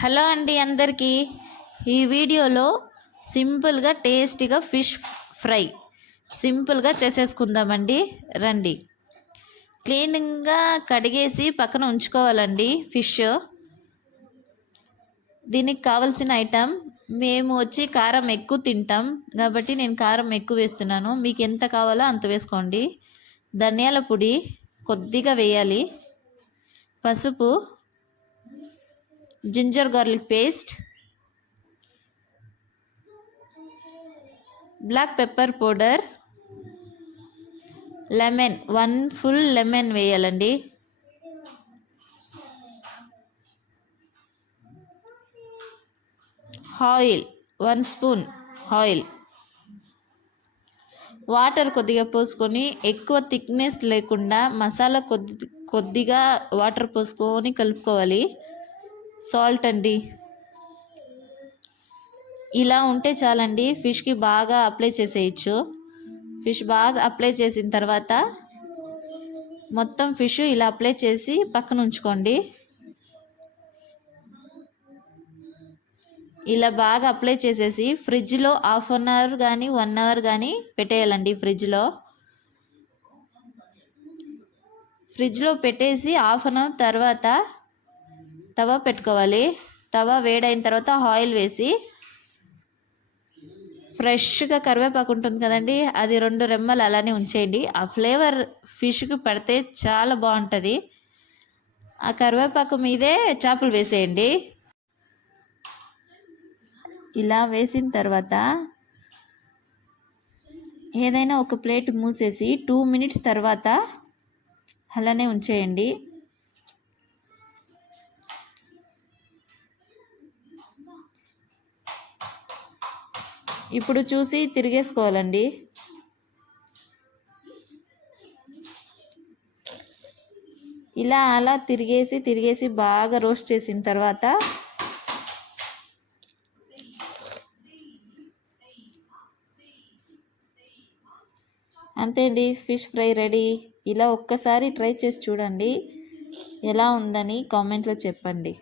Hello అండి అందరికీ. ఈ వీడియోలో సింపుల్గా టేస్టీగా ఫిష్ ఫ్రై సింపుల్గా చేసేసుకుందామండి. రండి. క్లీన్గా కడిగేసి పక్కన ఉంచుకోవాలండి ఫిష్. దీనికి కావాల్సిన ఐటమ్, మేము వచ్చి కారం ఎక్కువ తింటాం కాబట్టి నేను కారం ఎక్కువ వేస్తున్నాను. మీకు ఎంత కావాలో అంత వేసుకోండి. ధనియాల పొడి కొద్దిగా వేయాలి, పసుపు, ginger garlic paste, black pepper powder, lemon 1 full lemon వేయాలండి, ఆయిల్ 1 స్పూన్ ఆయిల్, వాటర్ కొద్దిగా పోసుకొని ఎక్కువ థిక్నెస్ లేకుండా మసాలా కొద్దిగా వాటర్ పోసుకొని కలుపుకోవాలి. సాల్ట్ అండి, ఇలా ఉంటే చాలండి. ఫిష్కి బాగా అప్లై చేసేయచ్చు. ఫిష్ బాగా అప్లై చేసిన తర్వాత మొత్తం ఫిష్ ఇలా అప్లై చేసి పక్కన ఉంచుకోండి. ఇలా బాగా అప్లై చేసేసి ఫ్రిడ్జ్లో హాఫ్ అన్ అవర్ కానీ 1 అవర్ కానీ పెట్టేయాలండి. ఫ్రిడ్జ్లో పెట్టేసి హాఫ్ అన్ అవర్ తర్వాత తవా పెట్టుకోవాలి. తవా వేడైన తర్వాత ఆయిల్ వేసి ఫ్రెష్గా కరివేపాకు ఉంటుంది కదండి, అది 2 రెమ్మలు అలానే ఉంచేయండి. ఆ ఫ్లేవర్ ఫిష్కి పడితే చాలా బాగుంటుంది. ఆ కరివేపాకు మీదే చేపలు వేసేయండి. ఇలా వేసిన తర్వాత ఏదైనా ఒక ప్లేట్ మూసేసి 2 మినిట్స్ తర్వాత అలానే ఉంచేయండి. ఇప్పుడు చూసి తిరిగేసుకోవాలండి. ఇలా అలా తిరిగేసి బాగా రోస్ట్ చేసిన తర్వాత అంతే అండి, ఫిష్ ఫ్రై రెడీ. ఇలా ఒక్కసారి ట్రై చేసి చూడండి, ఎలా ఉందని కామెంట్లో చెప్పండి.